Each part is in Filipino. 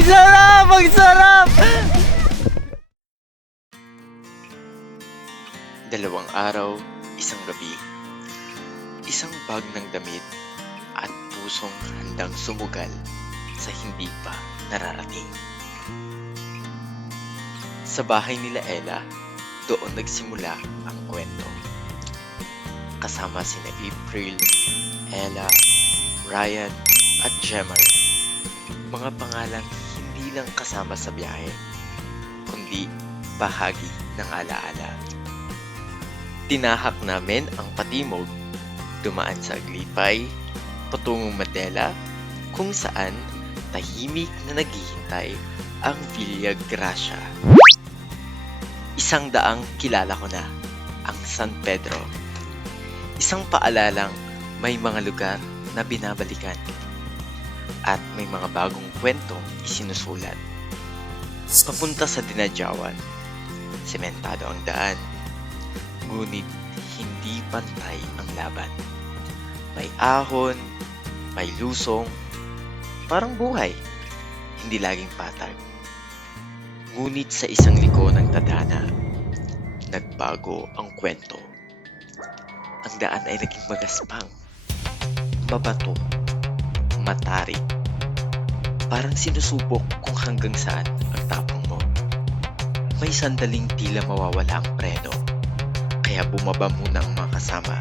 Ang sarap! Ang sarap! Dalawang araw, isang gabi. Isang bag ng damit at pusong handang sumugal sa hindi pa nararating. Sa bahay nila Ella, doon nagsimula ang kwento. Kasama sina April, Ella, Ryan at Jemmer. Mga pangalang hindi lang kasama sa biyahe, kundi bahagi ng alaala. Tinahak namin ang patimog, dumaan sa Aglipay, patungong Mandela, kung saan tahimik na naghihintay ang Villa Gracia. 100 kilala ko na, ang San Pedro. Isang paalalang may mga lugar na binabalikan at may mga bagong kwentong isinusulat. Papunta sa Dinadyawan, sementado ang daan, ngunit hindi pantay ang laban. May ahon, may lusong, parang buhay, hindi laging patag. Ngunit sa isang liko ng tadhana, nagbago ang kwento. Ang daan ay naging magaspang, mabato, matarik. Parang sinusubok kung hanggang saan ang tapong mo. May sandaling tila mawawala ang preno, kaya bumaba muna ang mga kasama.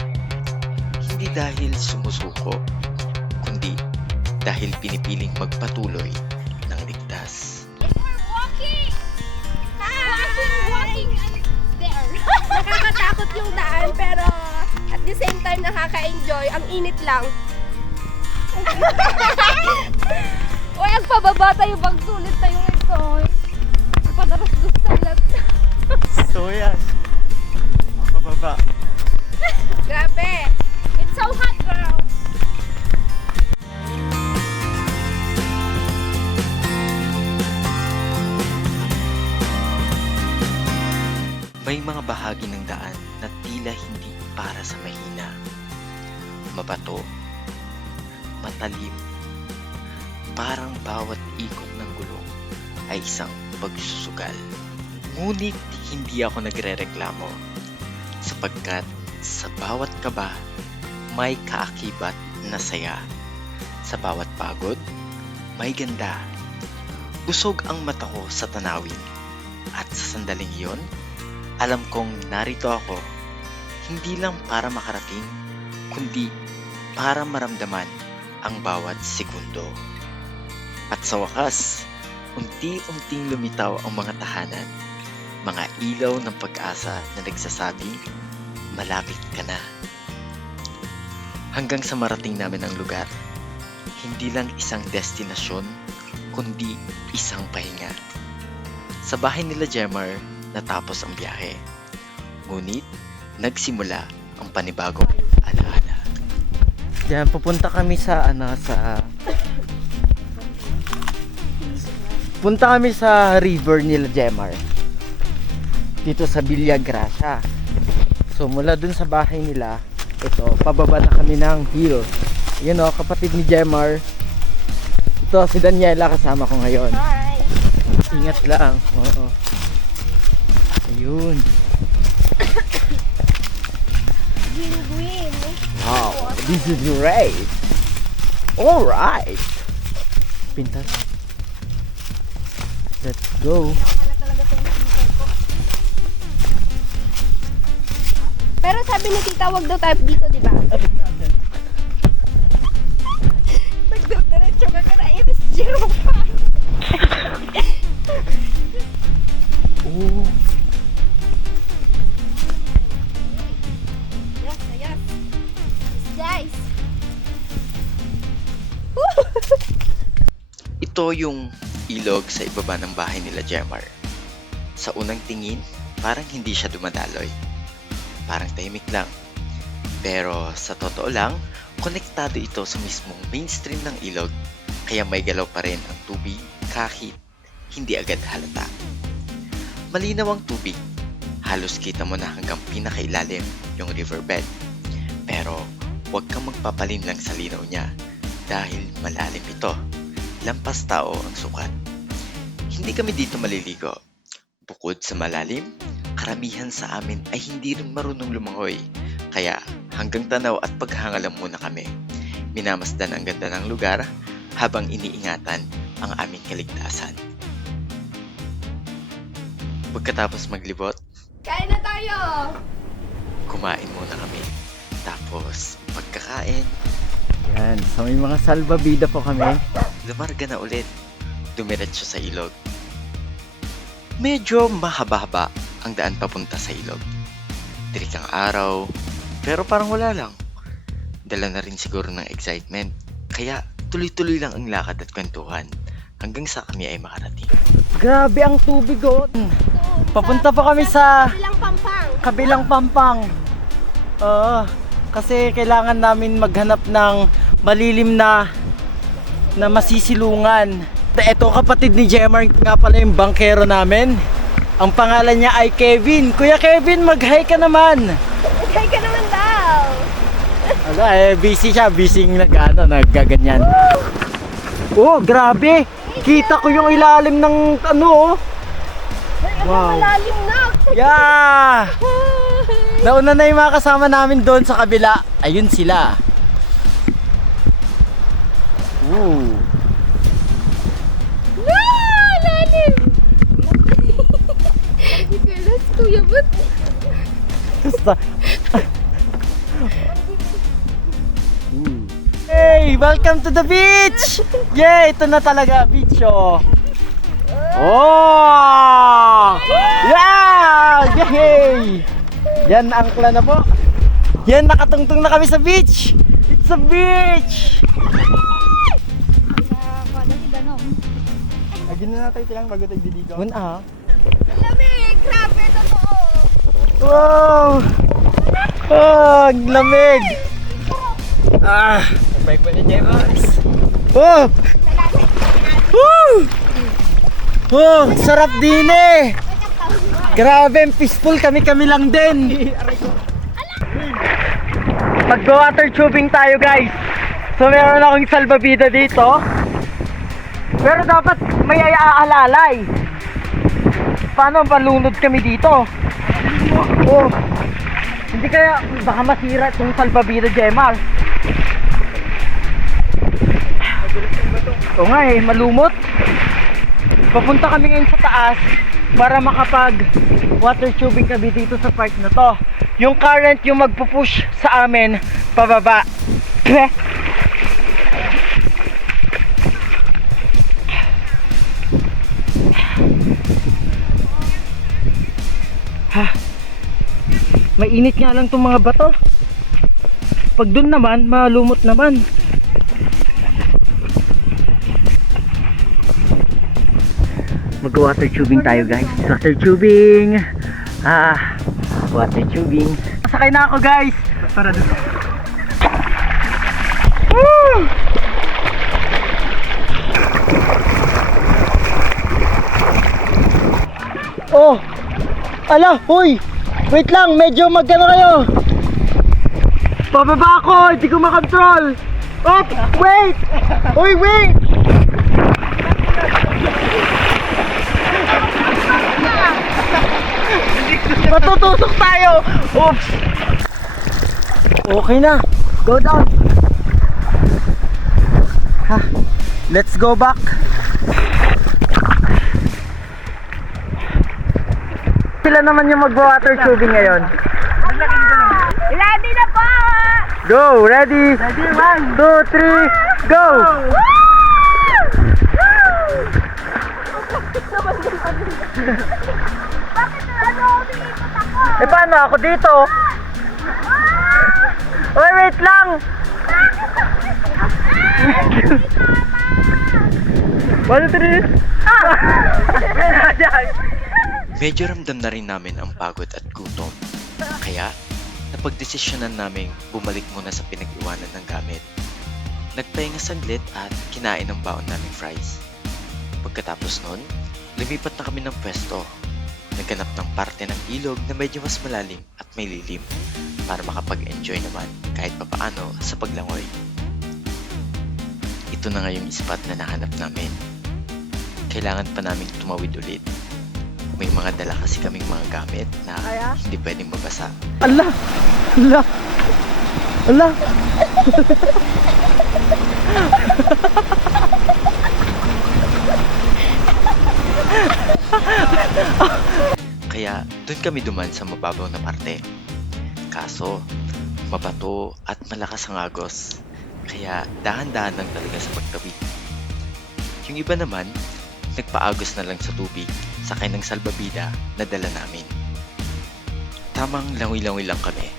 Hindi dahil sumusuko, kundi dahil pinipiling magpatuloy ng ligtas. We're walking! Walking there. Nakakatakot yung daan, pero at the same time nakaka-enjoy. Ang init lang. Uy, ang pababa tayo, bagsulit tayo ngayon. Padaras gusto lang. So yan. Pababa. Grabe. It's so hot, girl. May mga bahagi ng daan na tila hindi para sa mahina. Mabato, matalim, parang bawat ikot ng gulong ay isang pagsusugal. Ngunit hindi ako nagrereklamo sapagkat sa bawat kaba may kaakibat na saya. Sa bawat pagod, may ganda. Busog ang mata ko sa tanawin at sa sandaling iyon, alam kong narito ako, hindi lang para makarating, kundi para maramdaman ang bawat segundo. At sa wakas, unti-unting lumitaw ang mga tahanan, mga ilaw ng pag-asa na nagsasabing, malapit ka na. Hanggang sa marating namin ang lugar, hindi lang isang destinasyon, kundi isang pahinga. Sa bahay nila Jemmer, natapos ang biyahe. Ngunit, nagsimula ang panibagong alaala. Yan, pupunta kami sa punta kami sa river nila Jemmer. Dito sa Villa Gracia. So mula dun sa bahay nila, ito, pababa na kami ng hill. Yan o, kapatid ni Jemmer. Ito, si Daniela kasama ko ngayon. Hi. Ingat lang. Oo. Ayun. Green. Wow, this is great. Alright. Pintas. Let's go. Wala talaga itong speaker ko. Pero sabi ni tita, wag daw tayo dito, di ba? Nagdiretso ka na, iris 0 pa. Oh. Yes, yes. Guys. Ito yung ilog sa ibaba ng bahay nila Jemmer. Sa unang tingin, parang hindi siya dumadaloy. Parang tahimik lang. Pero sa totoo lang, konektado ito sa mismong mainstream ng ilog, kaya may galaw pa rin ang tubig kahit hindi agad halata. Malinaw ang tubig, halos kita mo na hanggang pinakailalim yung riverbed. Pero huwag kang magpapalim lang sa linaw niya dahil malalim ito. Lampas tao ang sukat. Hindi kami dito maliligo. Bukod sa malalim, karamihan sa amin ay hindi rin marunong lumangoy. Kaya hanggang tanaw at paghanga lang muna kami. Minamasdan ang ganda ng lugar habang iniingatan ang aming kaligtasan. Pagkatapos maglibot, Kain na tayo! kumain muna kami. Tapos pagkakain, Yan, so may mga salbabida po kami. lumarga na ulit. Dumiretso sa ilog. Medyo mahaba-haba ang daan papunta sa ilog. Tirik ang araw, pero parang wala lang. Dala na rin siguro ng excitement, kaya tuloy-tuloy lang ang lakad at kwentuhan hanggang sa kami ay makarating. Grabe ang tubig oh. Doon, Papunta pa kami sa kabilang pampang. kabilang pampang. Oo, kasi kailangan namin maghanap ng malilim na masisilungan. Ito kapatid ni Jemar nga pala yung bangkero namin. Ang pangalan niya ay Kevin. Kuya Kevin, mag-hi ka naman. Kaya ka naman daw. Busy siya, busy naggaganyan. Oh, grabe. Kita ko yung ilalim ng ano. Wow. Malalim na. Yeah! Nauna na yung mga kasama namin doon sa kabila. Ayun sila. Ooh. Lalim! Ridiculous, Kuya But. Basta. Hey, welcome to the beach! Yay, ito na talaga, beach oh. Oh! Yeah! Yay! Yan, angkla na po. Yan, nakatungtong na kami sa beach. It's a beach! Agin na natin silang bago tayo diligo. Wala Lamig! Grabe, totoo! Wow! Oh, ang lamig! Ah! Bike ba ni Jemars? Oh! Woo! Oh, sarap din eh! Grabe, peaceful kami lang din. Mag-water tubing tayo guys. So meron akong salbabida dito. Pero dapat may aalalay. Paano palunod kami dito? Oh. Hindi kaya baka masira itong salbabida, Jemar. Oo nga eh, malumot. Papunta kami ngayon sa taas para makapag water tubing kami dito sa part na to. Yung current yung magpupush sa amin pababa. Mainit nga lang itong mga bato. Pag dun naman, malumot naman. Mag-water tubing tayo guys. Water tubing. Water tubing. Sakay na ako guys. Para dito. Woo! Oh! Ala, huy! Wait lang, medyo magkano kayo? Pababa ako, hindi ko makontrol. Oh, wait! Uy, wait! Matutusok tayo! Oops! Okay na. Go down. Ha, let's go back. Sila naman yung mag-water tubing ngayon. Ready na po! Go! Ready? Ready, 1, 2, 3, go! Bakit ano, umiikot ako? Eh paano ako dito? Oy, wait lang! One, two, three! Medyo ramdam na rin namin ang pagod at gutom. Kaya, napagdesisyonan naming bumalik muna sa pinag-iwanan ng gamit. Nagpahinga saglit at kinain ang baon naming fries. Pagkatapos nun, lumipat na kami ng pwesto. Naghanap ng parte ng ilog na medyo mas malalim at may lilim para makapag-enjoy naman kahit papaano sa paglangoy. Ito na nga yung spot na nahanap namin. kailangan pa namin tumawid ulit. May mga dala kasi kaming mga gamit na Kaya? hindi pwedeng mabasa. Ala! Ala! Ala! Kaya doon kami duman sa mababaw na parte. Kaso, mabato at malakas ang agos. Kaya dahan-dahan lang talaga sa pagtawid. Yung iba naman, nagpaagos na lang sa tubig sakay ng salbabida na dala namin. Tamang langoy-langoy lang kami.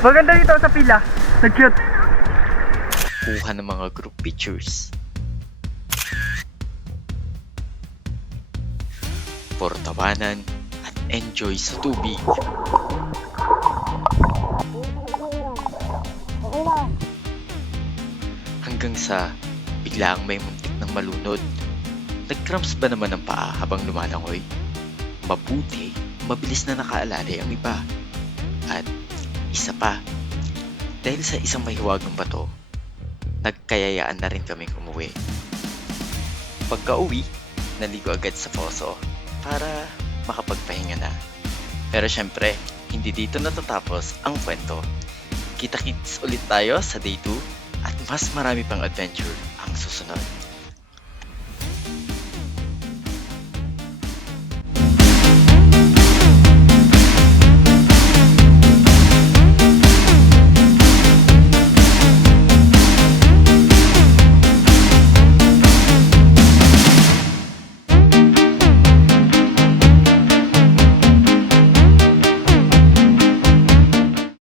Maganda dito sa pila. Nag-cute. Kuha ng mga group pictures. For tawanan at enjoy sa tubig. Hanggang sa biglaang may muntik ng malunod. Nag-cramps ba naman ang paa habang lumalangoy? Mabuti, mabilis na nakaalali ang iba. At isa pa, dahil sa isang mahiwagang bato, nagkayayaan na rin kaming umuwi. Pagka-uwi, naligo agad sa poso para makapagpahinga na. Pero syempre, hindi dito natatapos ang kwento. Kita-kits ulit tayo sa day 2 at mas marami pang adventure ang susunod.